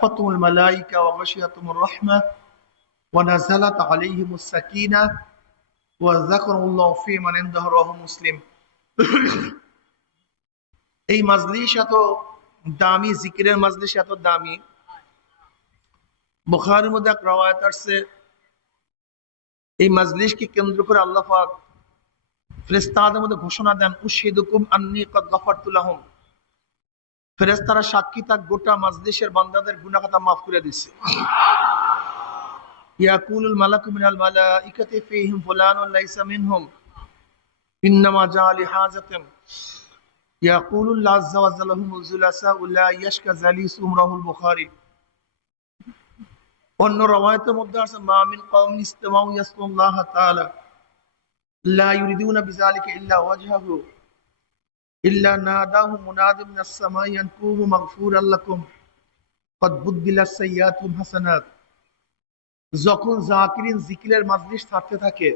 হাফাতুল মালাইকা ওয়া গাশিয়াতুমুর রাহমাহ ওয়া নাযালাত আলাইহিমুস সাকিনাহ ওয়া যাকারুল্লাহু ফী মান ইনদাহু রাওয়াহু মুসলিম। এই মাজলিস এত দামি, জিকিরের মাজলিস এত দামি। বুখারীর মধ্যে এক রওয়ায়াত আছে, এই মাজলিসকে কেন্দ্র করে আল্লাহ পাক ফেরেশতাদের মধ্যে ঘোষণা দেন, উশহিদুকুম আন্নী ক্বাদ গাফারতু লাহুম। ফেরেশতারা সাক্ষী থাক, গোটা মাজলিসের বান্দাদের গুনাহ খাতা মাফ করে দিয়েছে। ইয়াকুলুল মালাকু মিনাল মালাইকাতি ফীহিম ফুলানুন লাইসা মিনহুম ইন্নামা জাআ লিহাজাতিন ইয়াকুলুল্লাহু আযজা ওয়া জাল্লা হুমুল জুলাসা লা ইয়াশকা জালিসুহুম রাহুল বুখারী। অন্য রওয়ায়াতের মধ্যে আছে, মা মিন কওমিন ইসতামাউ ইয়াসকুল্লাহ তাআলা লা ইউরিদুনা বিযালিকা ইল্লা ওয়াজহাহু ইল্লা নাদাহু মুনাদিম মিনাস সামাই আন কুনু মাগফুরাল লাকুম ক্বাদ বুদদিলাস সাইয়্যাতুম হাসানাত। যখন জাকিরিন জিকিরের মাজলিস থাকতে থাকে,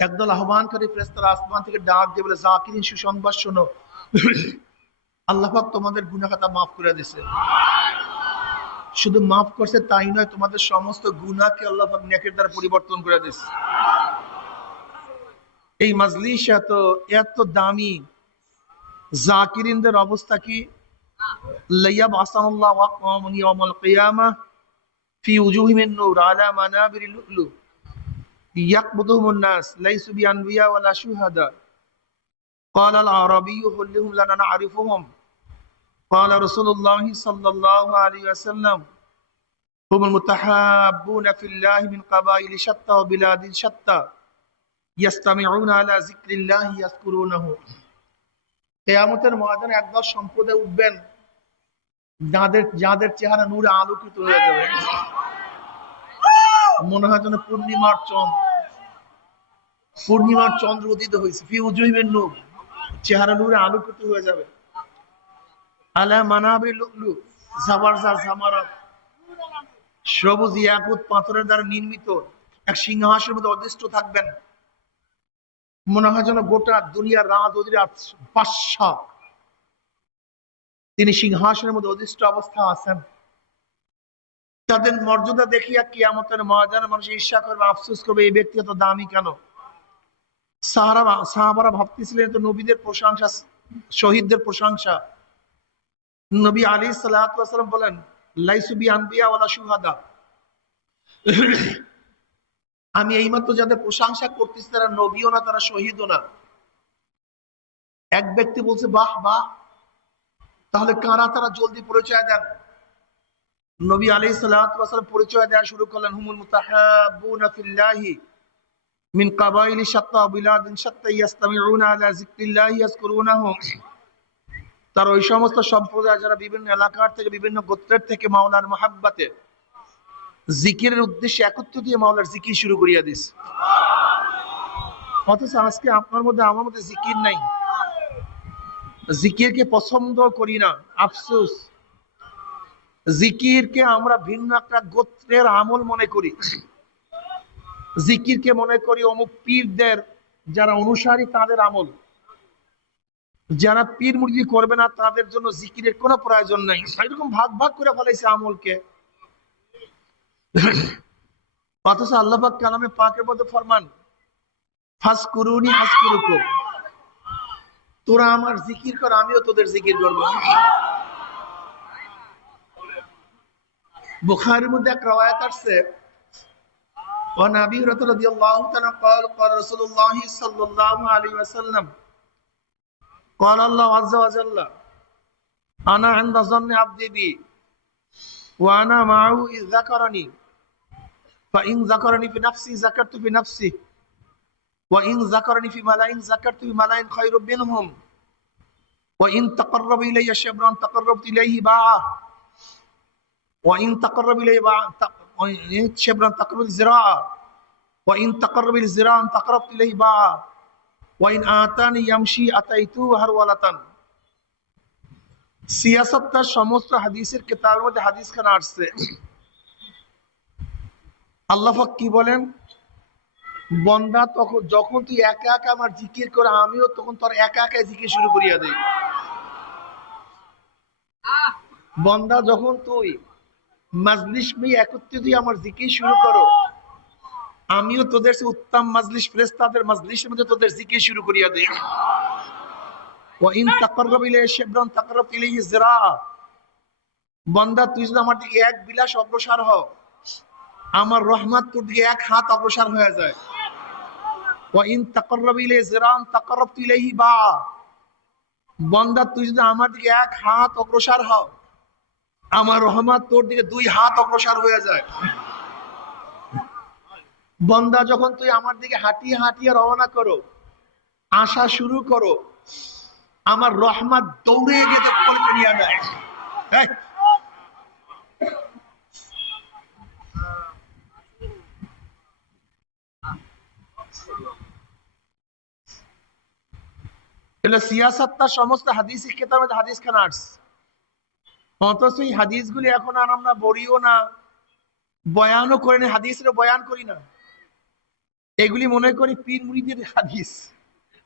একদল আহ্বানকারী ফেরেশতারা আসমান থেকে ডাক দিয়ে বলে, জাকিরিন সুসংবাদ শোনো, আল্লাহ পাক তোমাদের গুনাহ খাতা মাফ করে দিয়েছে। শুধু মাফ করছে তাই নয়, তোমাদের সমস্ত গুনাহকে আল্লাহ পাক নেকের দ্বারা পরিবর্তন করে দিয়েছে। এই মাজলিস এত দামি। জাকিরিনদের অবস্থা কি? লাইয়াবআসাল্লাহু আকওয়ামান ইয়াওমাল কিয়ামাহ ফি উজুহিহিম নূর আলা মানাবিরি লুলু ইয়াকবুদুহুমুন নাস লাইসু বিআনবিয়া ওয়ালা শুহাদা। ক্বালা আল আরাবিয়্যু কুল্লুহুম লানা না'রিফুহুম। ক্বালা রাসূলুল্লাহি সাল্লাল্লাহু আলাইহি ওয়াসাল্লাম হুমুল মুতাহাব্বুনা ফিল্লাহি মিন কাবাইলি শাত্তা ওয়া বিলাদিন শাত্তা ইয়াসতামিউনা আলা যিকরিল্লাহি ইয়াযকুরুনাহু। কিয়ামতের ময়দানে একদল সম্প্রদায় উঠবেন, যাদের চেহারা নূরে আলোকিত হয়ে যাবে, মনে হয় যেন পূর্ণিমার চন্দ্র উদিত হয়েছে। ফি উজুহিহিম নূর, চেহারা নূরে আলোকিত হয়ে যাবে। আলা মানাবির লুলু জাবারজাত জামারাত, সবুজ ইয়াকুত পাথরের দ্বারা নির্মিত এক সিংহাসনের মধ্যে অধিষ্ঠ থাকবেন। মনে হয় যেন গোটা দুনিয়ার রাজউজির বাদশাহ তিনি সিংহাসনের মধ্যে অধিষ্ঠ অবস্থা আছেন। তাদের মর্যাদা দেখিয়া কিয়ামতের ময়দানে মানুষ ঈর্ষা করবে, আফসোস করবে, এই ব্যক্তি এত দামি কেন। সাহাবারা ভাবতেছিলেন তো নবীদের প্রশংসা, শহীদদের প্রশংসা। নবী আলাইহিস সালাতু ওয়াস সালাম বলেন, লাইসু বিআনবিয়া ওয়ালা শুহাদা। আমি এইমাত্র যাদের প্রশংসা করতেছি তারা নবীও না, তারা শহীদও না। এক ব্যক্তি বলছে, বাহ বাহ, তাহলে কারা তারা, জলদি পরিচয় দেন। নবী আলাইহিস সালাতু ওয়াস সালাম পরিচয় দেওয়া শুরু করলেন, হুমুল মুতাহাব্বুনা ফিল্লাহি মিন কাবাইলি শাত্তা ওয়া বিলাদিন শাত্তা ইয়াসতামিউনা আলা যিকরিল্লাহি ইয়াযকুরুনাহু। তার ওই সমস্ত সম্প্রদায় যারা বিভিন্ন এলাকার থেকে, বিভিন্ন গোত্রের থেকে মাওলার মহাব্বতে জিকিরের উদ্দেশ্যে একত্র দিয়ে মাওলার জিকির শুরু করিয়া দিস। অথচ আজকে আপনার মধ্যে আমার মধ্যে জিকির নাই, জিকিরকে পছন্দ করি না। আফসোস, জিকিরকে আমরা ভিন্ন একটা গোত্রের আমল মনে করি। জিকিরকে মনে করি অমুক পীরদের যারা অনুসারী তাদের আমল। যারা পীর মুরিদি করবে না তাদের জন্য জিকিরের কোনো প্রয়োজন নাই। এরকম ভাগ ভাগ করে ফেলাইছে আমলকে। অথচ আল্লাহ পাক কালামে পাকের মধ্যে ফরমান, ফাজকুরুনি আযকুরুকুম, তোরা আমার জিকির কর, আমিও তোদের জিকির করব। বুখারীর মধ্যে এক রওয়ায়াত আছে, ওয়া নবী রাদিয়াল্লাহু তাআলা قال قال رسول الله صلى الله عليه وسلم قال الله عز وجل انا عند ظن عبدي بي وانا معه اذ ذكرني فان ذكرني في نفسي ذكرت في نفسي وان ذكرني في ملأ ذكرت في ملأ خير منهم وان تقرب الي شبرا تقربت اليه باعا وان تقرب الي شبرا تقرب الزراعه وان تقرب الزراعه تقربت اليه باعا وان اتاني يمشي اتيته هرولة। সিয়াসতটার সমস্ত হাদিসের কিতাবের মধ্যে হাদিস খানা আসছে। আল্লাহ পাক কি বলেন, বন্দা যখন তুই একা একা আমার জিকির করে, আমিও তখন তোর একা একা জিকির শুরু করিয়া দেই। বন্দা যখন তুই মাজলিস में একত্রিত আমার জিকির শুরু করো, আমিও তোদের সে উত্তম মাজলিস ফেরেশতাদের মাজলিসের মধ্যে তোদের জিকির শুরু করিয়া দেই। ওয়া ইন তাকাররাব ইলাইহি শিবরান তাকাররাব ইলাইহি যিরা। বান্দা তুই যদি আমার দিকে এক বিলাস অগ্রসর হও, আমার রহমত তোর দিকে এক হাত অগ্রসর হয়ে যায়। ওয়া ইন তাকাররাব ইলাইহি যিরান তাকাররাবতু ইলাইহি বা। বান্দা তুই যদি আমার দিকে এক হাত অগ্রসর হও, আমার রহমত তোর দিকে দুই হাত অগ্রসর হয়ে যায়। বান্দা যখন তুই আমার দিকে হাঁটিয়ে হাঁটিয়ে রওনা করো, আসা শুরু করো, আমার রহমত দৌড়ে গিয়ে তোর কোলে নিয়ে যায়। এগুলো সিয়াসাতটা সমস্ত হাদিস কিতাবে হাদিস খানা আসছে। অথচ এই হাদিসগুলি এখন আর আমরা বলিও না, বয়ানও করি না, হাদিসের বয়ান করি না। এগুলি মনে করি পীর মুরিদের হাদিস।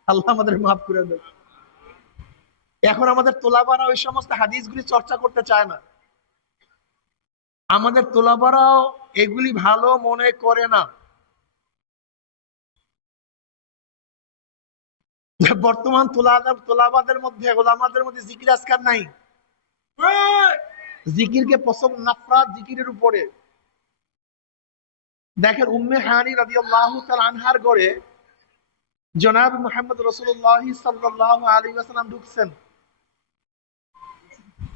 আল্লাহ আমাদের মাফ করে দেন। এখন আমাদের তোলাবারা ওই সমস্ত হাদিসগুলি চর্চা করতে চায় না। আমাদের তোলাবারাও এগুলি ভালো মনে করে না। বর্তমান তোলাবাদের মধ্যে ওলামাদের মধ্যে জিকির আজকার নাই। জিকিরকে পছন্দ নাফরাত জিকিরের উপরে। দেখেন উম্মে হানি রাদিয়াল্লাহু তাআলা আনহার ঘরে জনাব মুহাম্মদ রাসূলুল্লাহ সাল্লাল্লাহু আলাইহি ওয়াসাল্লাম ঢুকছেন।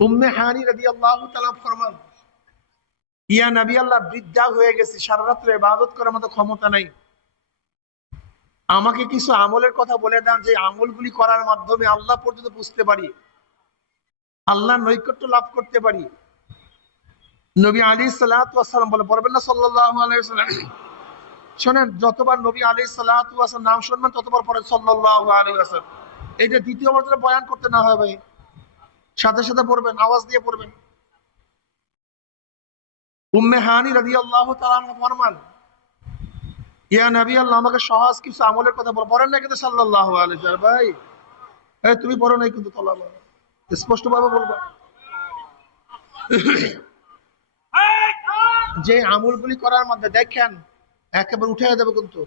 উম্মে হানি রাদিয়াল্লাহু তাআলা ফরমান, ইয়া নবী আল্লাহ, বৃদ্ধা হয়ে গেছি, সারা রাত ইবাদত করার মতো ক্ষমতা নাই, আমাকে কিছু আমলের কথা বলে দেন যে আমলগুলি করার মাধ্যমে আল্লাহ পর্যন্ত বুঝতে পারি, আল্লাহর নৈকট্য লাভ করতে পারি। নবী আলাইহিস সালাতু ওয়াস সালাম বলে, পড়বেন না সাল্লাল্লাহু আলাইহি ওয়াসাল্লাম? শুনেন, যতবার নবী আলাইহিস সালাতু ওয়াস সালাম নাম শুনবেন ততবার পড়েন সাল্লাল্লাহু আলাইহি ওয়াসাল্লাম। এটা দ্বিতীয়বার যেন বয়ান করতে না হয় ভাই, সাথে সাথে পড়বেন, আওয়াজ দিয়ে পড়বেন। উম্মে হানি রাদিয়াল্লাহু তাআলা আনহা ফরমান, ইয়া নবী আল্লাহ, আমাকে সহজ কিছু আমলের কথা বল। পড়েন না কিন্তু সাল্লাল্লাহু আলাইহি ওয়াসাল্লাম। ভাই এই তুমি পড়ো নাই কিন্তু, তোলাবা স্পষ্ট ভাবে বলবা। যে আমলগুলি করার মধ্যে দেখেন একেবারে উঠে দেবো, কিন্তু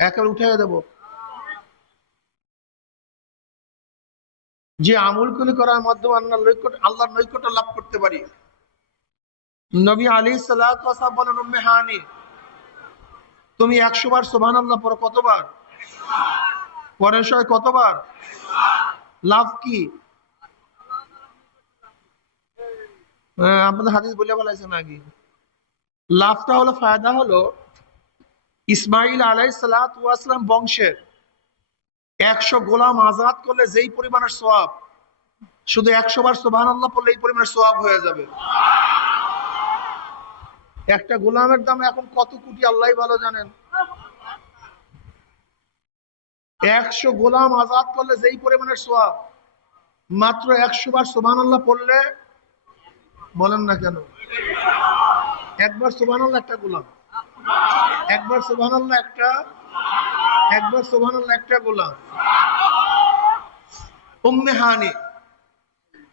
একেবারে উঠে দেবো। যে আমলগুলি করার মাধ্যমে আল্লাহর নৈকট্য লাভ করতে পারি। নবী আলাইহিস সালাতু ওয়াস সালাম বলেন, উম্মে হানি, তুমি 100 বার সুবহানাল্লাহ পড়ো। কতবার পড়েন সবাই? কতবার? লাভ কি? আপনাদের হাদিস বলে বলাইছেন আগে। লাভটা হলো, ফায়দা হলো, ইসমাইল আলাইহিস সালাতু ওয়াস সালাম বংশের 100 গোলাম আজাদ করলে যেই পরিমাণের সওয়াব, শুধু 100 বার সুবহানাল্লাহ পড়লে এই পরিমাণের সওয়াব হয়ে যাবে। একটা গোলামের দাম এখন কত কোটি আল্লাহই ভালো জানেন। 100 গোলাম আজাদ করলে যেই পরিমাণের সওয়াব, মাত্র 100 বার সুবহানাল্লাহ পড়লে, বলেন না কেন? একবার সুবহানাল্লাহ একটা গোলাম, একবার সুবহানাল্লাহ একবার সুবহানাল্লাহ একটা গোলাম। উম্মে হানি,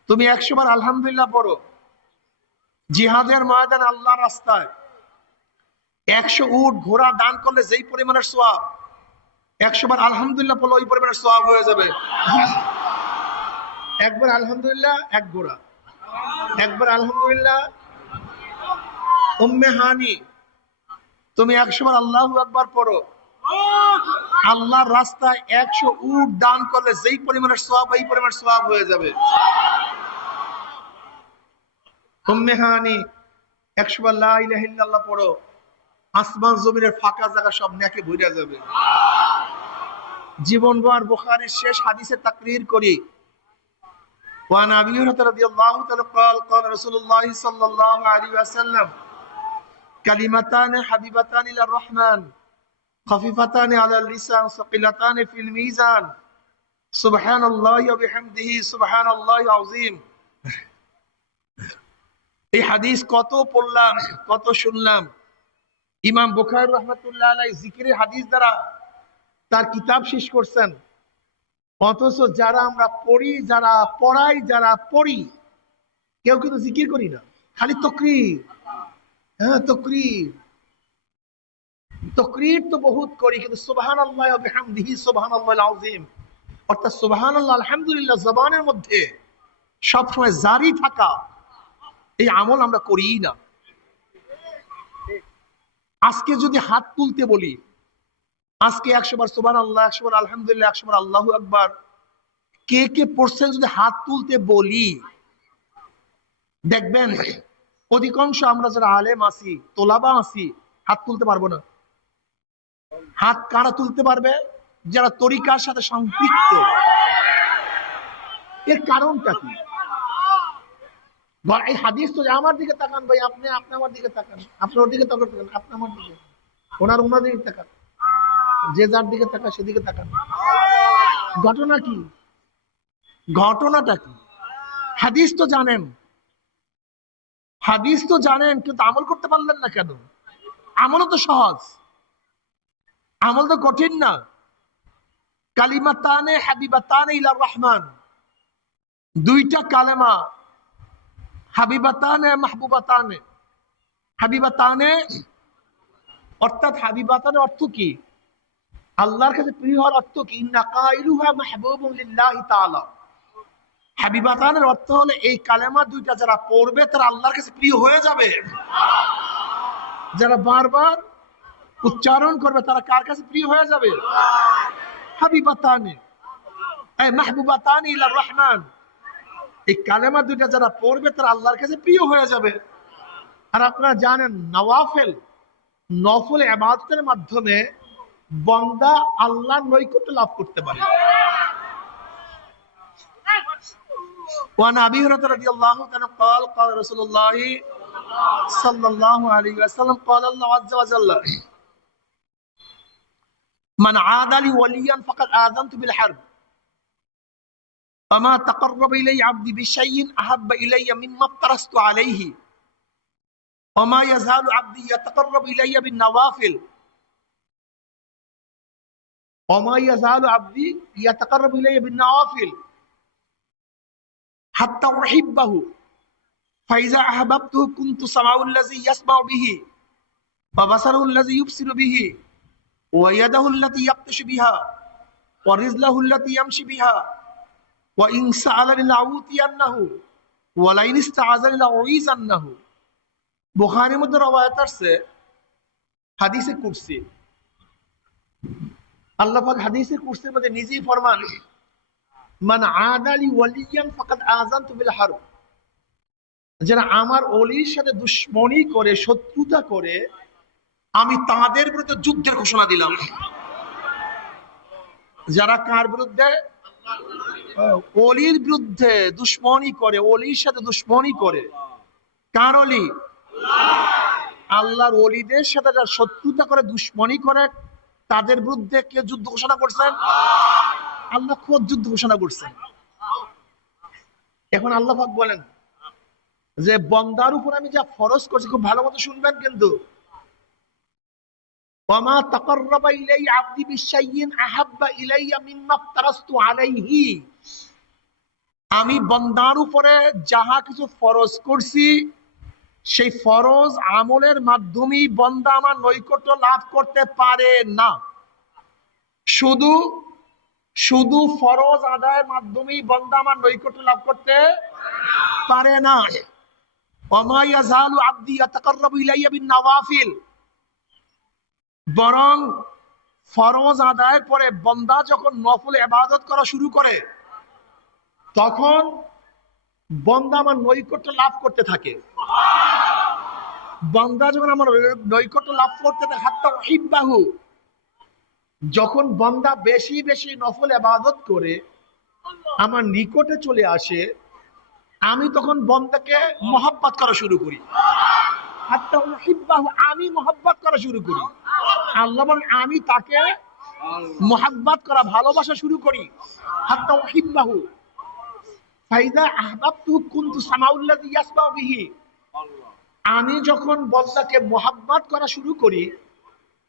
তুমি 100 বার আলহামদুলিল্লাহ পড়ো। জিহাদের ময়দানে আল্লাহর রাস্তায় 100 উট ঘোড়া দান করলে যেই পরিমাণের সওয়াব, 100 বার আলহামদুলিল্লাহ পড়লে ওই পরিমাণের সওয়াব হয়ে যাবে। একবার আলহামদুলিল্লাহ এক ঘোড়া, একবার আলহামদুলিল্লাহ। উম্মে হানি, তুমি 100 বার আল্লাহু আকবার পড়ো। আল্লাহর রাস্তায় 100 উট দান করলে যেই পরিমাণের সওয়াব, এই পরিমাণের সওয়াব হয়ে যাবে। উম্মে হানি, 100 বার লা ইলাহা ইল্লাল্লাহ পড়ো, আসমান জমিনের ফাঁকা জায়গা সব নেকে ভরে যাবে। জীবনভর বুখারীর শেষ হাদিসে তাকরীর করি, ওয়ান আবি হুরায়রা রাদিয়াল্লাহু তাআলা قال قال رسول الله صلى الله عليه وسلم كلمتان حبيبتان الى الرحمن خفيفتان على اللسان ثقيلتان في الميزان سبحان الله وبحمده سبحان الله العظيم। এই হাদিস কত পড়লাম, কত শুনলাম। ইমাম বুখারী রাহমাতুল্লাহ আলাইহি জিকিরের হাদিস দ্বারা তার কিতাব শেষ করছেন। অথচ যারা আমরা পড়ি, যারা পড়াই, যারা পড়ি, কেউ কিন্তু জিকির করি না, খালি তকরীর। হ্যাঁ, তকরীর তকরীর তো বহুত করি, কিন্তু সুবহানাল্লাহি ওয়া বিহামদিহি সুবহানাল্লাহিল আযীম, অর্থাৎ সুবহানাল্লাহ আলহামদুলিল্লাহ জবানের মধ্যে সবসময় জারি থাকা, এই আমল আমরা করি না। আজকে যদি হাত তুলতে বলি, আজকে 100 বার সুবহানাল্লাহ, 100 বার আলহামদুলিল্লাহ, 100 বার আল্লাহু আকবার, কে কে পড়ছেন যদি হাত তুলতে বলি, দেখবেন অধিকাংশ আমরা যারা আলেম আছি, তোলাবা আছি, হাত তুলতে পারবো না। হাত কারা তুলতে পারবে? যারা তরিকার সাথে সম্পৃক্ত। এর কারণটা কি? এই হাদিস তো, আমার দিকে তাকান ভাই, আপনি আমার দিকে তাকান, আপনি ওর দিকে তাকান, আপনি আমার দিকে, ওনার দিকে তাকান, যে যার দিকে তাকান সেদিকে তাকান। ঘটনা কি? ঘটনাটা কি? হাদিস তো জানেন, হাদিস তো জানেন, কিন্তু আমল করতে পারলেন না কেন? আমলও তো সহজ, আমল তো কঠিন না। কালিমাতানে হাবিবাতানে ইলার রহমান, দুইটা কালেমা, হাবিবাতানে মাহবুবাতানে। হাবিবাতানে অর্থাৎ হাবিবাতানের অর্থ কি? আল্লাহর কাছে প্রিয় হওয়ার অর্থ কি? ইন্না কাইলুহা মাহবুবুন লিল্লাহি তাআলা। হাবিবাতানের অর্থ হলো এই কালেমা দুইটা যারা পড়বে তারা আল্লাহর কাছে প্রিয় হয়ে যাবে। যারা বারবার উচ্চারণ করবে তারা কার কাছে প্রিয় হয়ে যাবে? হাবিবাতানে এই মাহবুবাতানে ইলার রহমান, এই কালেমা দুইটা যারা পড়বে তারা আল্লাহর কাছে প্রিয় হয়ে যাবে। আর আপনারা জানেন নওয়াফেল, নফল ইবাদতের মাধ্যমে বান্দা আল্লাহর নৈকট্য লাভ করতে পারে। وعن أبي هريرة رضي الله عنه قال قال رسول الله صلى الله عليه وسلم قال الله عز وجل من عاد لي وليا فقد آذنت بالحرب وما تقرب إلي عبدي بشيء أحب إلي مما افترضت عليه وما يزال عبدي يتقرب إلي بالنوافل وما يزال عبدي يتقرب إلي بالنوافل حتى أحبه فإذا أحببته كنت سمعه الذي يسمع به وبصره الذي يبصر به ويده التي يبطش بها ورجله التي يمشي بها وإن سألني لأعطينه ولئن استعاذني لأعيذنه। বুখারীর মধ্যে রওয়ায়াত আছে, হাদিসে কুরসি, আল্লাহ পাক হাদিসে কুরসির মধ্যে নিজেই ফরমান, মান আদালি ওয়ালিয়ান ফাকাদ আযানতু বিল হারব, যারা আমার ওলির সাথে দুশমনি করে, শত্রুতা করে, আমি তাদের বিরুদ্ধে যুদ্ধের ঘোষণা দিলাম। যারা কার বিরুদ্ধে? ওলির বিরুদ্ধে দুশমনি করে, ওলির সাথে দুশমনি করে। কার ওলি? আল্লাহর ওলিদের সাথে যারা শত্রুতা করে, দুশমনি করে, তাদের বিরুদ্ধে কে যুদ্ধ ঘোষণা করছেন? আল্লাহ খোদ যুদ্ধ ঘোষণা করছেন। এখন আল্লাহ পাক বলেন যে বান্দার উপর আমি যা ফরজ করছি, খুব ভালো মতো শুনবেন কিন্তু, ওয়ামা তাকাররাবা ইলাইয়া আবদি বিশাইইন আহাব্বা ইলাইয়া মিম্মা ইফতারাস্তু আলাইহি, আমি বান্দার উপরে যাহা কিছু ফরজ করছি সেই ফরজ আমলের মাধ্যমেই বান্দা আমার নৈকট্য লাভ করতে পারে না। শুধু ফরজ আদায়ের মাধ্যমেই বান্দা আমার নৈকট্য লাভ করতে পারে না। ওয়ামা ইয়াজালু আবদি ইয়াতাকাররাবু ইলাইয়া বিন নওয়াফিল, বরং ফরজ আদায়ের পরে বান্দা যখন নফল ইবাদত করা শুরু করে তখন বান্দা আমার নৈকট্য লাভ করতে থাকে। বান্দা যখন আমার নৈকট্য লাভ করতে থাকে, হাত্তা উহিব্বাহু, যখন বান্দা বেশি বেশি নফল ইবাদত করে আমার নিকটে চলে আসে, আমি তখন বান্দাকে মহব্বত করা শুরু করি। হাত্তা উহিব্বাহু, আমি মহব্বত করা শুরু করি। আল্লাহ বলেন আমি তাকে মহব্বত করা, ভালোবাসা শুরু করি। হাত্তা উহিব্বাহু ফাইদা আহবাবতু কুনতু সামাউল্লাযী ইয়াসমাউ বিহি, আমি যখন বান্দাকে মহব্বত করা শুরু করি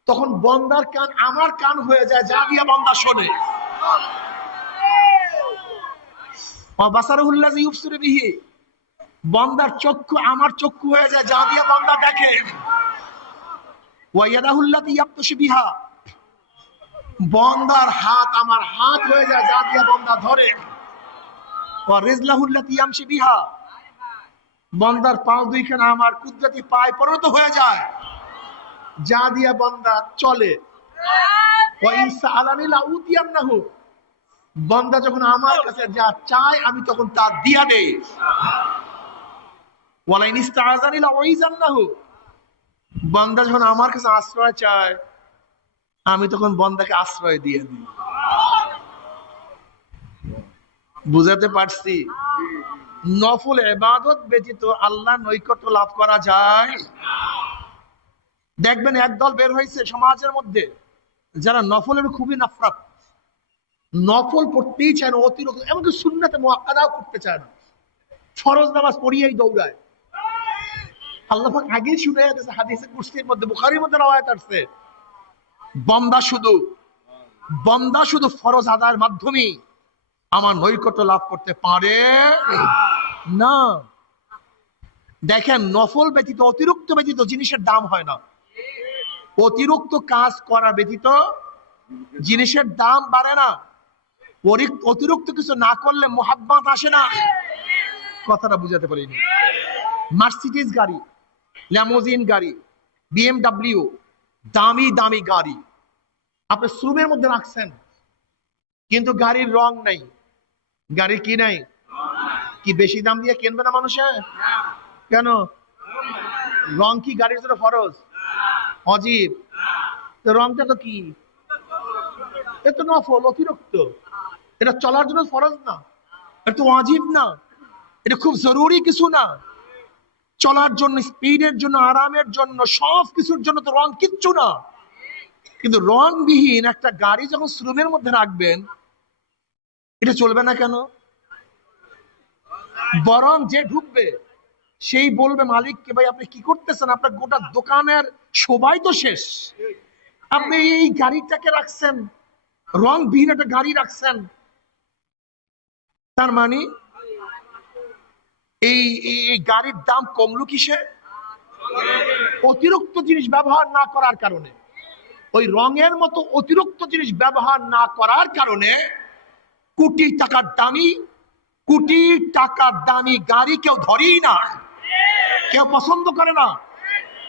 তখন বান্দার কান আমার কান হয়ে যায়, যা দিয়া বান্দা শোনে। ওয়া বাসারুল্লাযী ইউবসিরু বিহি, বন্দার চক্ষু আমার চক্ষু হয়ে যায় যা দিয়ে বন্দা দেখে। ওয়াইয়াদাহুল্লাতি ইয়াবতাশি বিহা, বন্দার হাত আমার হাত হয়ে যায় যা দিয়ে বন্দা ধরে। ওয়া রিজলাহুল্লাতি ইয়ামশি বিহা, বন্দার পাও দুইখানা আমার কুদরতি পায়ে পরিণত হয়ে যায় যা দিয়ে বন্দা চলে। ওয়া ইনসা আলানি লা উতিয়ান্নাহু, বন্দা যখন আমার কাছে যা চায় আমি তখন তা দিয়া দেই। ওয়ালা ইন ইস্তাআযানি লা উইযান্নাহু, বন্দা যখন আমার কাছে আশ্রয় চায় আমি তখন বন্দাকে আশ্রয় দিয়ে দিই। বুঝাতে পারছি? নফল ইবাদত ব্যতীত আল্লাহ নৈকট্য লাভ করা যায়। দেখবেন একদল বের হয়েছে সমাজের মধ্যে যারা নফলের খুবই নাফরাত, নফল পড়তেই চায় না, অতিরিক্ত, এমনকি সুন্নাতে মুআক্কাদাও করতে চায় না, ফরজ নামাজ পড়িয়েই দৌড়ায়। আল্লাহ পাক আগেই শুনাইয়া দিয়েছে, হাদিসে কুরসির মধ্যে, বুখারীর মধ্যে রওয়ায়াত আছে, বান্দা শুধু ফরজ আদায়ের মাধ্যমে আমার নৈকট্য লাভ করতে পারে না। দেখেন, নফল ব্যতীত, অতিরিক্ত ব্যতীত জিনিসের দাম হয় না। অতিরিক্ত কাজ করা ব্যতীত জিনিসের দাম বাড়ে না। অতিরিক্ত কিছু না করলে মোহাব্বত আসে না। কথাটা বুঝাতে পারিনি? মার্সিডিজ গাড়ি, ল্যামোজিন গাড়ি, বিএমডব্লিউ, দামি দামি গাড়ি আপনি শোরুমের মধ্যে রাখছেন, কিন্তু গাড়ির রং নাই। গাড়ি কি নাই? কি বেশি দাম দিয়ে কিনবে না মানুষে? কেন? রং কি গাড়ির জন্য ফরজ? অজীব। রংটা তো কি? এটা নফল, অতিরিক্ত। এটা চলার জন্য ফরজ না, এটা তো অজীব না, এটা খুব জরুরি কিছু না। চলার জন্য, স্পিডের জন্য, আরামের জন্য, সব কিছুর জন্য তো রং কিচ্ছু না। কিন্তু রংবিহীন একটা গাড়ি যখন শোরুমের মধ্যে রাখবেন, এটা চলবে না কেন? বরং যে ঢুকবে সেই বলবে মালিককে, ভাই আপনি কি করতেছেন? আপনার গোটা দোকানের সবাই তো শেষ, আপনি এই গাড়িটাকে রাখছেন, রংবিহীন একটা গাড়ি রাখছেন। তার মানে এই গাড়ির দাম কমলো কিসে? অতিরিক্ত জিনিস ব্যবহার না করার কারণে। ওই রঙের মতো অতিরিক্ত জিনিস ব্যবহার না করার কারণে কোটি টাকার দামি গাড়ি কেউ ধরেই না, কেউ পছন্দ করে না।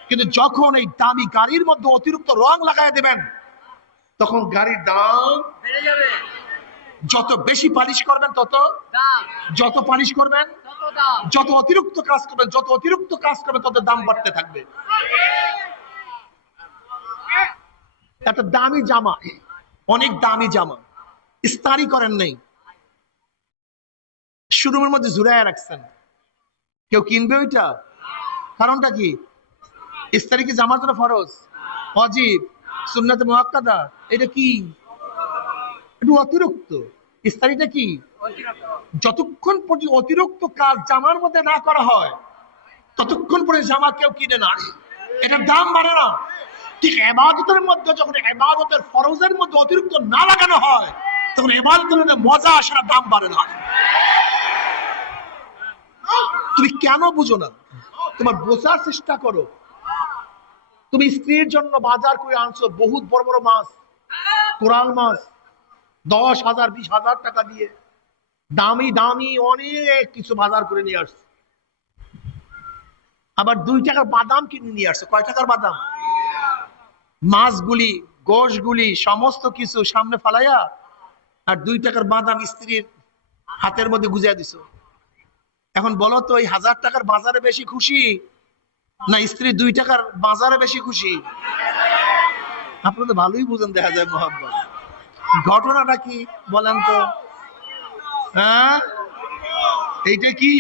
কিন্তু যখন এই দামি গাড়ির মধ্যে অতিরিক্ত রং লাগাই দেবেন, তখন গাড়ির দাম বেড়ে যাবে। যত বেশি পালিশ করবেন তত দাম, যত পালিশ করবেন তত দাম, যত অতিরিক্ত কাজ করবেন তত দাম বাড়তে থাকবে। একটা দামি জামা, অনেক দামি জামা ইস্তারি করেন নাই, শোরুমের মধ্যে ঝুলাইয়া রাখছেন, কেউ কিনবে ওইটা? কারণটা কি? ইস্তারি কি জামার জন্য ফরজ? ওয়াজিব, সুন্নাতে মুআক্কাদা। এটা কি? একটু অতিরিক্ত। ইস্তারিটা কি? যতক্ষণ পর্যন্ত অতিরিক্ত কাজ জামার মধ্যে না করা হয় ততক্ষণ পরে জামা কেউ কিনে না, এটার দাম বাড়ে না। ঠিক ইবাদতের মধ্যে যখন ইবাদতের ফরজের মধ্যে অতিরিক্ত না লাগানো হয় তখন ইবাদতের মধ্যে মজা আসে না, দাম বাড়ে না। তুমি কেন বুঝো না? তোমার বোঝার চেষ্টা করো। তুমি স্ত্রীর জন্য বাজার করে আনছো বহুত বড় বড় মাছ, কোরাল মাছ, 10,000 20,000 টাকা দিয়ে দামি দামি অনেক কিছু বাজার করে নিয়ে আসছে। আবার 2 টাকার বাদাম কিনে নিয়ে আসছে। কয় টাকার বাদাম? মাছগুলি, গোশগুলি, সমস্ত কিছু সামনে ফালাইয়া আর 2 টাকার বাদাম স্ত্রীর হাতের মধ্যে গুজিয়ে দিছো। এখন বলো তো, এই 1000 টাকার বাজারে বেশি খুশি না স্ত্রী 2 টাকার বাজারে বেশি খুশি? আপনারা তো ভালোই বুঝেন, দেখা যায় মোহাব্বত। ঘটনাটা কি বলেন তো? হ্যাঁ, এইটা কি?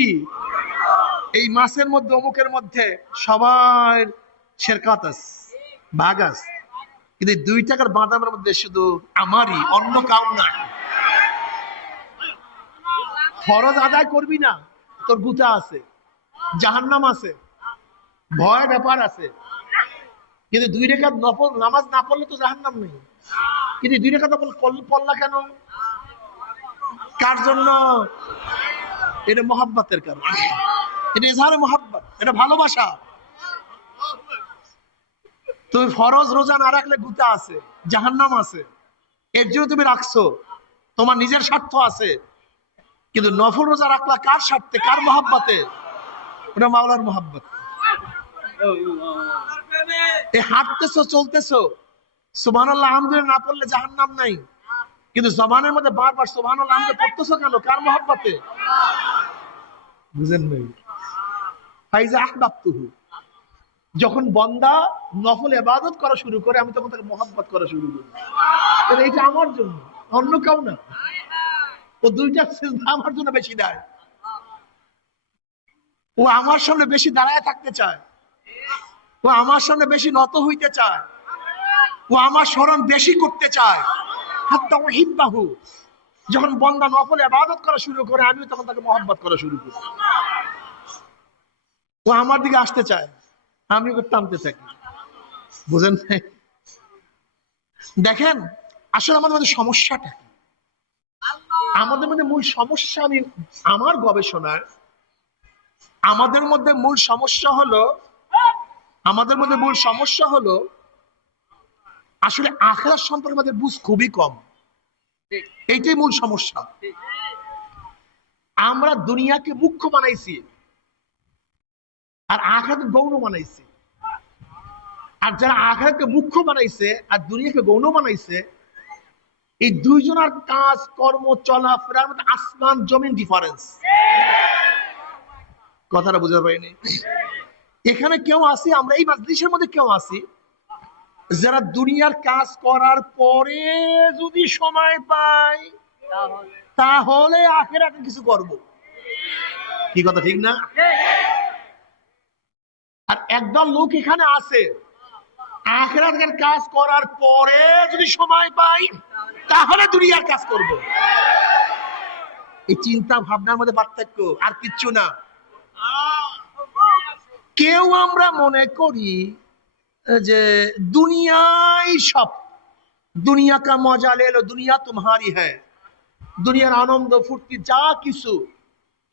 এই মাছের মধ্যে, অমুকের মধ্যে সবার শেরকাত আছে, ভাগ আছে, কিন্তু 2 টাকার বাদামের মধ্যে শুধু আমারই, অন্য কাউ না। ফরজ আদায় করবি না, তোর গুতা আছে, জাহান্নাম আছে, ভয় ব্যাপার আছে। কিন্তু 2 রাকাত নফল নামাজ না পড়লে তো জাহান্নাম নেই। কিন্তু 2 রাকাত নফল পড়লা কেন? কার জন্য? এটা মহাব্বতের কারণে। এটা ইজহারে মুহাব্বত, এটা ভালোবাসা। তুমি ফরজ রোজা না রাখলে গুতা আছে, জাহান্নাম আছে, এর জন্য তুমি রাখছো, তোমার নিজের স্বার্থ আছে। কিন্তু নফল রোজা রাখলা কার স্বার্থে, কার মহাব্বতে? ওটা মাওলার মহাব্বত। এই হাঁটতেছো চলতেছো, সুবহানাল্লাহ আলহামদুলিল্লাহ না পড়লে জাহান্নাম নাই, কিন্তু জবানের মধ্যে বারবার সুবহানাল্লাহ আলহামদুলিল্লাহ পড়তেছো কেন? কার মহাব্বতে? বুঝেন নাই? ফাইজা আহবাবতুহু, যখন বান্দা নফল ইবাদত করা শুরু করে আমি তখন তাকে মহব্বত করা শুরু করি। এটা আমার জন্য, অন্য কেউ না। ও দুইটা সিজদা আমার জন্য বেশি দেয়, ও আমার সামনে বেশি দাঁড়ায় থাকতে চায়, ও আমার সামনে বেশি নত হইতে চায়, ও আমার স্মরণ বেশি করতে চায়। হাত্তা উহিব্বাহু, যখন বান্দা নফল ইবাদত করা শুরু করে আমি তখন তাকে মহব্বত করা শুরু করি। ও আমার দিকে আসতে চায়, আমি ওকে টানতে থাকি। বুঝেন? দেখেন আসলে আমাদের মধ্যে সমস্যাটা কি? আমাদের মধ্যে মূল সমস্যা, আমি আমার গবেষণায় আমাদের মধ্যে মূল সমস্যা হলো আসলে আখিরাত সম্পর্কে আমাদের বুঝ খুবই কম। এইটাই মূল সমস্যা। আমরা দুনিয়াকে মুখ্য বানাইছি আর আখিরাতকে গৌণ বানাইছি। আর যারা আখিরাতকে মুখ্য বানাইছে আর দুনিয়াকে গৌণ বানাইছে, এই দুইজনের কাজ কর্ম চলাফেরার মধ্যে আসমান জমিন ডিফারেন্স। কথাটা বুঝতে পারিনি? এখানে কেউ আসি, আমরা এই মাজলিসের মধ্যে কেউ আসি যারা দুনিয়ার কাজ করার পরে যদি সময় পাই তাহলে আখিরাতে কিছু করব। কি কথা ঠিক না? আর একদল লোক এখানে আছে আখিরাতের কাজ করার পরে যদি সময় পাই তাহলে দুনিয়ার কাজ করব। এই চিন্তা ভাবনার মধ্যে পার্থক্য, আর কিচ্ছু না। কেউ আমরা মনে করি যে দুনিয়াই সব, দুনিয়া কা মজা লে লো, দুনিয়া তোমারি হ্যায়, দুনিয়ার আনন্দ ফুর্তি যা কিছু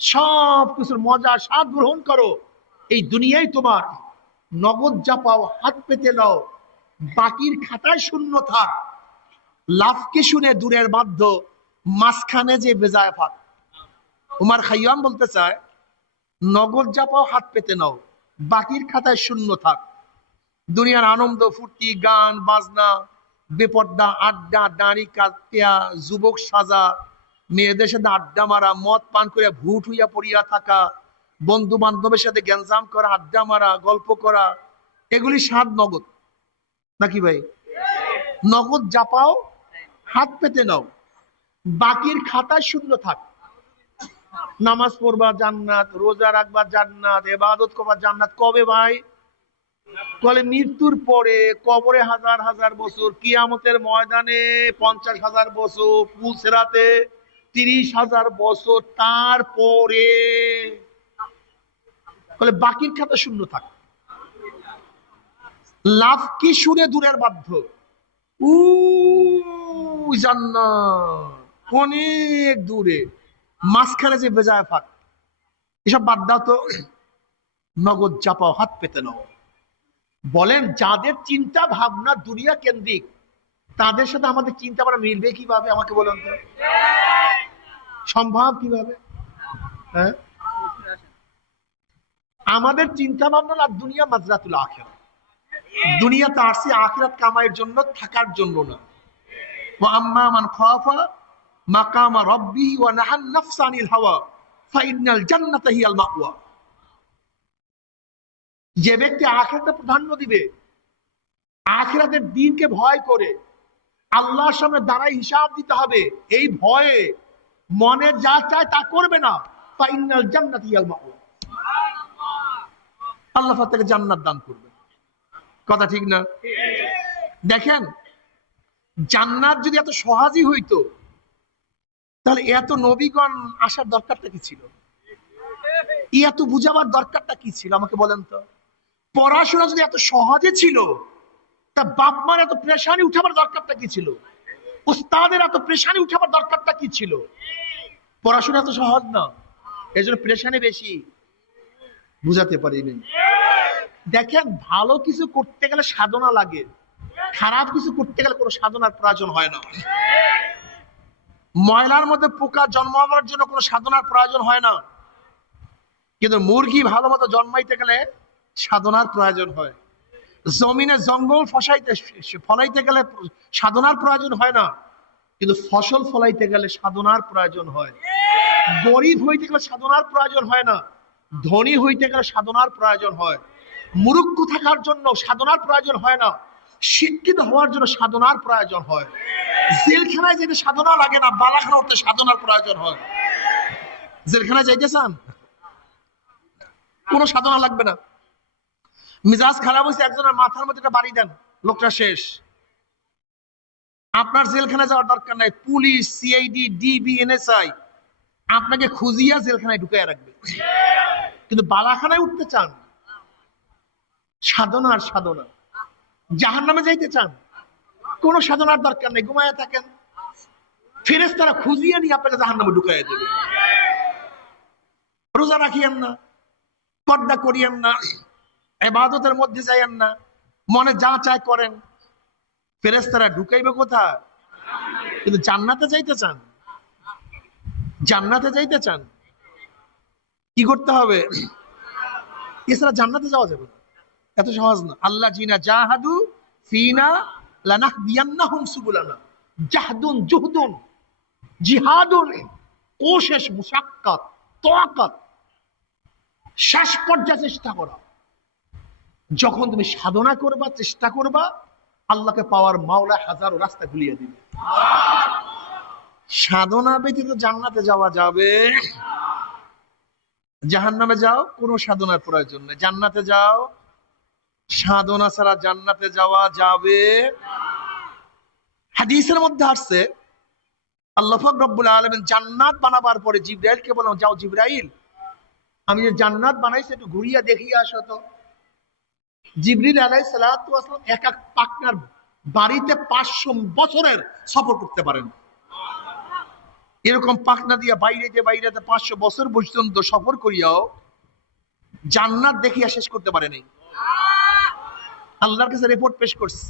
সব কিছুর মজা স্বাদ গ্রহণ করো, এই দুনিয়াই তোমার। নগদ যা পাও হাত পেতে নাও, বাকির খাতায় শূন্য থাক। লাভকে শুনে দূরের বাধ্য, মাঝখানে যে বেজায় ফাঁক। উমার খাইয়াম বলতে চায়, নগদ যা পাও হাত পেতে নাও, বাকির খাতায় শূন্য থাক। দুনিয়ার আনন্দ ফুর্তি, গান বাজনা, বেপর্দা আড্ডা, দাড়ি কাটিয়া যুবক সাজা, মেয়েদের সাথে আড্ডা মারা, মদ পান করে ভুট হইয়া পড়িয়া থাকা, বন্ধু বান্ধবের সাথে গ্যাঞ্জাম করা, আড্ডা মারা, গল্প করা, এগুলি স্বাদ নগদ নাকি ভাই? নগদ যা পাও হাত পেতে নাও, বাকির খাতায় শূন্য থাক। নামাজ পড়বা জান্নাত, রোজা রাখবা জান্নাত, ইবাদত করবা জান্নাত। কবে ভাই? বলে মৃত্যুর পরে, কবরে 1000,000 বছর, কিয়ামতের ময়দানে 50,000 বছর, পুলসেরাতে 30,000 বছর, তারপরে বলে বাকির খাতা শূন্য থাক। লাভ কি শুনে দূরের বাধ্য, জান্নাত অনেক দূরে, মাঝখানে যে বেজায় ফাঁক। এসব বাদ দাও তো, নগদ চাপাও হাত পেতে নাও। বলেন যাদের চিন্তা ভাবনা দুনিয়া কেন্দ্রিক, তাদের সাথে আমাদের চিন্তা ভাবনা মিলবে কিভাবে? আমাকে বলেন তো, সম্ভব কিভাবে? হ্যাঁ, আমাদের চিন্তা ভাবনা আর দুনিয়া মাজরাতুল আখিরাত। দুনিয়াতে আসছে আখিরাত কামাইয়ের জন্য, থাকার জন্য না। ওয়া আম্মা মান খাফা মাকামা রাব্বি ওয়া নাহান নাফসা আনিল হাওয়া ফাইনাল জান্নাতা হিয়াল মাওয়া। যে ব্যক্তি আখিরাতে প্রাধান্য দিবে, আখিরাতের দিনকে ভয় করে, আল্লাহর সামনে দাঁড়ায় হিসাব দিতে হবে এই ভয়ে, মনে যা চায় তা করবে না, ফাইনাল জান্নাতা হিয়াল মাওয়া, আল্লাহ তাকে জান্নাত দান করবে। কথা ঠিক না? দেখেন জান্নাত যদি এত সহজই হইতো তাহলে এত নবীগণ আসার দরকারটা কি ছিল? এত বুঝাবার দরকারটা কি ছিল? আমাকে বলেন তো। পড়াশোনা যদি এত সহজে ছিল, তা বাপ মার এত প্রেশানি উঠাবার দরকারটা কি ছিল? উস্তাদের এত প্রেশানি উঠাবার দরকারটা কি ছিল? পড়াশোনা এত সহজ না, এই জন্য প্রেশানি বেশি। বুঝাতে পারিনি। দেখেন, ভালো কিছু করতে গেলে সাধনা লাগে, খারাপ কিছু করতে গেলে কোনো সাধনার প্রয়োজন হয় না। ময়লার মধ্যে পোকা জন্মানোর জন্য কোনো সাধনার প্রয়োজন হয় না, কিন্তু মুরগি ভালো মতো জন্মাইতে গেলে সাধনার প্রয়োজন হয়। জমিনে জঙ্গল ফলাইতে গেলে সাধনার প্রয়োজন হয় না, কিন্তু ফসল ফলাইতে গেলে সাধনার প্রয়োজন হয়। গরিব হইতে গেলে সাধনার প্রয়োজন হয় না, ধনী হইতে গেলে সাধনার প্রয়োজন হয়। মূর্খ থাকার জন্য সাধনার প্রয়োজন হয় না, শিক্ষিত হওয়ার জন্য সাধনার প্রয়োজন হয়। জেলখানায় যেতে সাধনা লাগে না, বালাখানা উঠতে সাধনার প্রয়োজন হয়। জেলখানায় যাইতে চান, কোনো সাধনা লাগবে না। মিজাজ খারাপ হয়েছে, একজনের মাথার মধ্যে একটা বাড়ি দেন, লোকটা শেষ। আপনার জেলখানায় যাওয়ার দরকার নাই, পুলিশ, সিআইডি, ডিবি, এনএসআই আপনাকে খুঁজিয়া জেলখানায় ঢুকাইয়া রাখবে। কিন্তু বালাখানায় উঠতে চান, সাধনা আর সাধনা। জাহান্নামে যাইতে চান, কোন সাধনার দরকার নেই, ঘুমায়া থাকেন, ফেরেশতারা খুঁজিয়ে নিয়ে আপনাকে জাহান্নামে ঢুকাইয়া দেবে। রোজা রাখিয়েন না, পর্দা করিয়েন না, ইবাদতের মধ্যে যাইয়েন না, মনে যা চায় করেন, ফেরেশতারা ঢুকাইবে কোথায়? কিন্তু জান্নাতে যাইতে চান, জান্নাতে যাইতে চান, কি করতে হবে? এছাড়া জান্নাতে যাওয়া যাবে না, এত সহজ না। আল্লাহ জিনা জাহাদু ফিনা লানাহদিয়ান্নাহুম সুবুলানা। জাহদুন, জুহদুন, জিহাদুন, কোশিশ, মুশাক্কাত, তাকাত, শেষ পর্যায়ে চেষ্টা করা। যখন তুমি সাধনা করবা, চেষ্টা করবা, আল্লাহকে পাওয়ার মাওলা হাজারো রাস্তা খুলিয়ে দিবে। সাধনা ব্যতীত জান্নাতে যাওয়া যাবে? জাহান্নামে যাও, কোনো সাধনার প্রয়োজন নেই। জান্নাতে যাও, সাধনা ছাড়া জান্নাতে যাওয়া যাবে। হাদিসের মধ্যে আসছে, আল্লাহ পাক রব্বুল আলামিন জান্নাত বানাবার পরে জিবরাইলকে বললেন, যাও জিবরাইল, আমি যে জান্নাত বানাইছি একটু ঘুরিয়া দেখিয়ে আসো তো। জিবরিল আলাইহিস সালাতু ওয়াস সালাম এক এক পাকনার বাড়িতে 500 বছরের সফর করতে পারেন। এরকম পাকনা দিয়ে বাইরেতে 500 বছর পর্যন্ত সফর করিয়াও জান্নাত দেখিয়া শেষ করতে পারে নাই। আল্লাহর কাছে রিপোর্ট পেশ করছে,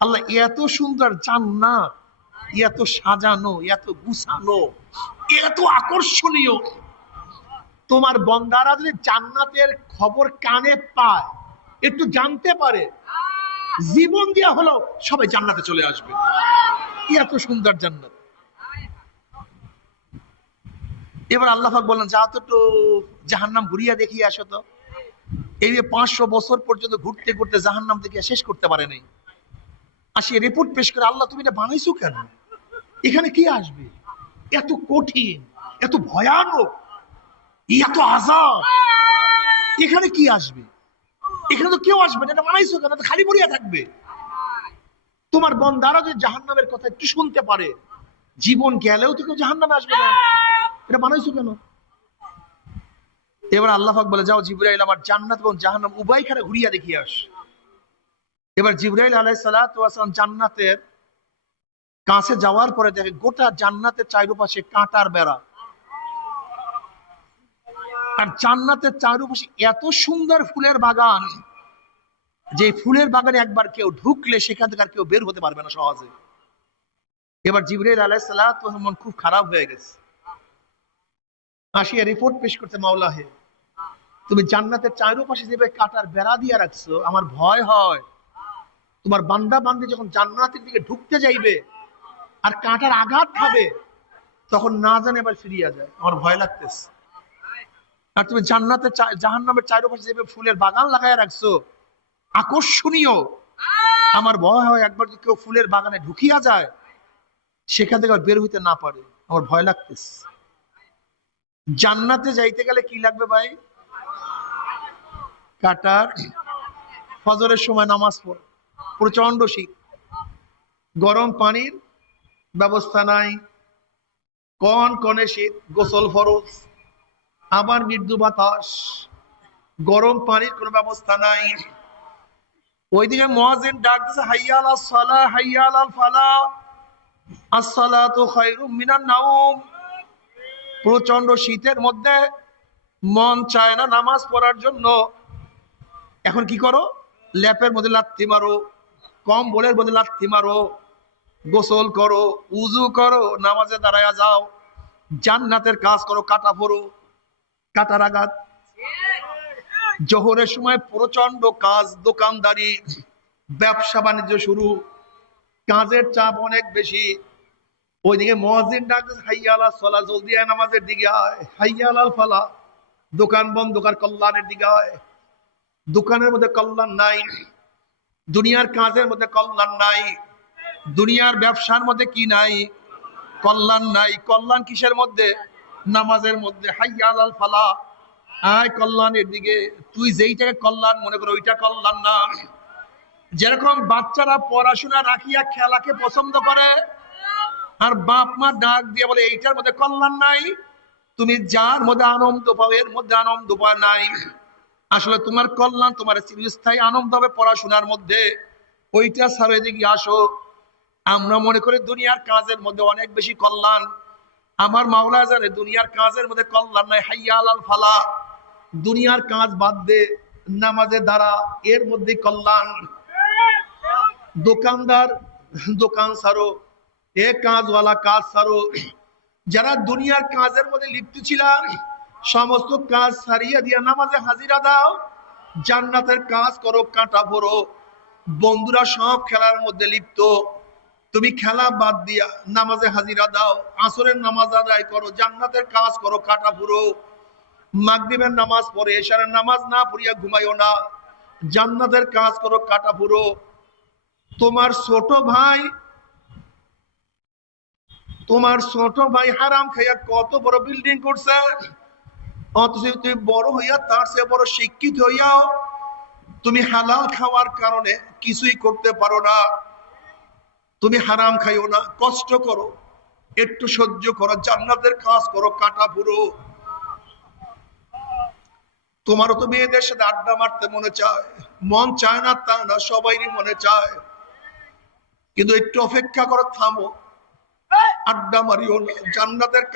আল্লাহ এত সুন্দর জান্নাত, এত সাজানো, এত গুছানো, এত আকর্ষণীয়, তোমার বান্দারা যদি জান্নাতের খবর কানে পায়, একটু জানতে পারে, জীবন দিয়া হলো সবাই জান্নাতে চলে আসবে। এত সুন্দর জান্নাত। এবার আল্লাহ পাক বললেন, যাও তো একটু জাহান্নাম ঘুরিয়া দেখিয়ে আসো তো। এই যে 500 বছর পর্যন্ত ঘুরতে ঘুরতে জাহান্নাম দেখিয়া শেষ করতে পারে নাই। আসিয়া রিপোর্ট পেশ করে, আল্লাহ তুমি এটা বানাইছো কেন? এখানে কি আসবে? এত কঠিন, এত ভয়ানক, এত আযাব, এখানে কি আসবে? এখানে তো কেউ আসবে না, এটা বানাইছো কেন? খালি পড়িয়া থাকবে। তোমার বান্দারা যদি জাহান্নামের কথা একটু শুনতে পারে, জীবন গেলেও তো কেউ জাহান্নামে আসবে না, এটা বানাইছো কেন? এবার আল্লাহ পাক বলে, যাও জিবরাইল, আমার জান্নাত এবং জাহান্নাম উভয়খানে ঘুরিয়া দেখিয়ে আস। এবার জিবরাইল আলাইহিস সালাতু ওয়াস সালাম জান্নাতের কাছে যাওয়ার পরে দেখে গোটা জান্নাতের চারপাশে কাঁটার বেড়া। আর জান্নাতের চারপাশে এত সুন্দর ফুলের বাগান, যে ফুলের বাগানে একবার কেউ ঢুকলে সেখান থেকে আর কেউ বের হতে পারবে না সহজে। এবার জিবরাইল আলাইহিস সালাতু ওয়াস সালাম মন খুব খারাপ হয়ে গেছে, আসিয়া রিপোর্ট পেশ করতে, মাওলা হে, তুমি জান্নাতের চারপাশে যেভাবে কাঁটার বেড়া দিয়ে রাখছো, আমার ভয় হয় তোমার বান্দা বান্দি যখন জান্নাতের দিকে ঢুকতে যাইবে আর কাঁটার আঘাত খাবে, তখন না জানে আবার ফিরিয়া যায়, আমার ভয় লাগতেছে। আর তুমি জান্নাতের জাহান্নামের চারপাশে যেভাবে ফুলের বাগান লাগায় রাখছো, আকর্ষণীয়, আমার ভয় হয় একবার যদি কেউ ফুলের বাগানে ঢুকিয়া যায়, সেখান থেকে আর বের হইতে না পারে, আমার ভয় লাগতেছে। জান্নাতে যাইতে গেলে কি লাগবে ভাই? কাটার। ফজরের সময় নামাজ পড়, প্রচন্ড শীত, গরম পানির ব্যবস্থা নাই, কনকনে শীত, গোসল ফরজ, আবার মৃদু বাতাস, গরম পানির কোনো ব্যবস্থা নাই। ওইদিকে মুয়াজ্জিন ডাক দিছে, হাইয়া আলাস সালাহ, হাইয়া আলাল ফালাহ, আসসালাতু খায়রুম মিনান নাওম। প্রচন্ড শীতের মধ্যে মন চায় না নামাজ পড়ার জন্য, এখন কি করো? ল্যাপের মধ্যে লাথি মারো, কম্বলের মধ্যে লাথি মারো, গোসল করো, উজু করো, নামাজে দাঁড়ায়া যাও, জান্নাতের কাজ করো, কাটা ফোরো, কাটার আঘাত। জোহরের সময় প্রচন্ড কাজ, দোকানদারি, ব্যবসা বাণিজ্য শুরু, কাজের চাপ অনেক বেশি। ওইদিকে মুয়াজ্জিন ডাকতেছে, হাইয়া আলাস সালাহ, জলদি আয় নামাজের দিকে আয়, হাইয়া আলাল ফালাহ, দোকান বন্ধ কর, কল্যাণের দিকে আয়। দোকানের মধ্যে কল্যাণ নাই, দুনিয়ার কাজের মধ্যে কল্যাণ নাই, দুনিয়ার ব্যবসার মধ্যে কি নাই? কল্যাণ নাই। কল্যাণ কিসের মধ্যে? নামাজের মধ্যে। হাইয়া আলাল ফালাহ, আয় কল্যাণের দিকে। তুই যেইটাকে কল্যাণ মনে করো ওইটা কল্যাণ না। যেরকম বাচ্চারা পড়াশোনা রাখিয়া খেলাকে পছন্দ করে, আর বাপ মা ডাক দিয়ে বলে এইটার মধ্যে কল্যাণ নাই, তুমি যার মধ্যে আনন্দ পাও এর মধ্যে আনন্দ পাওয়া নাই। আসলে তোমার কল্যাণ, তোমার চিরস্থায়ী আনন্দ হবে পড়াশোনার মধ্যে, ওইটা ছাড়ে দিকে আসো। আমরা মনে করি দুনিয়ার কাজের মধ্যে অনেক বেশি কল্যাণ। আমার মাওলা জানে দুনিয়ার কাজের মধ্যে কল্যাণ নাই। হাইয়া আলাল ফালাহ, দুনিয়ার কাজ বাদ দে, নামাজে দাঁড়া, এর মধ্যে কল্যাণ। দোকানদার দোকান ছাড়ো, এ কাজওয়ালা কাজ ছাড়ো। যারা দুনিয়ার কাজের মধ্যে লিপ্ত ছিলাম, সমস্ত কাজ ছাড়িয়ে দিয়া নামাজে হাজিরা দাও, জান্নাতের কাজ করো, কাটা ভরো। বন্ধুরা সব খেলার মধ্যে লিপ্ত, তুমি খেলা বাদ দিয়া নামাজে হাজিরা দাও, আসরের নামাজ আদায় করো, জান্নাতের কাজ করো, কাটা ভরো। মাগরিবের নামাজ পড়ে এশারের নামাজ না পড়িয়া ঘুমাইও না, জান্নাতের কাজ করো, কাটা ভরো। তোমার ছোট ভাই হারাম খাইয়া কত বড় বিল্ডিং করছে, অথচ তুমি বড় হইয়া তার চেয়ে বড় শিক্ষিত হইয়াও তুমি হালাল খাওয়ার কারণে কিছুই করতে পারো না। তুমি হারাম খাইও না, কষ্ট করো, একটু সহ্য করো, জান্নাতের কাজ করো, কাটা পুরো। তোমারও তো মেয়েদের সাথে আড্ডা মারতে মনে চায়, মন চায় না তা না, সবাইরই মনে চায়, কিন্তু একটু অপেক্ষা করো, থামো, আড্ডা মারিও না, জান্নাতের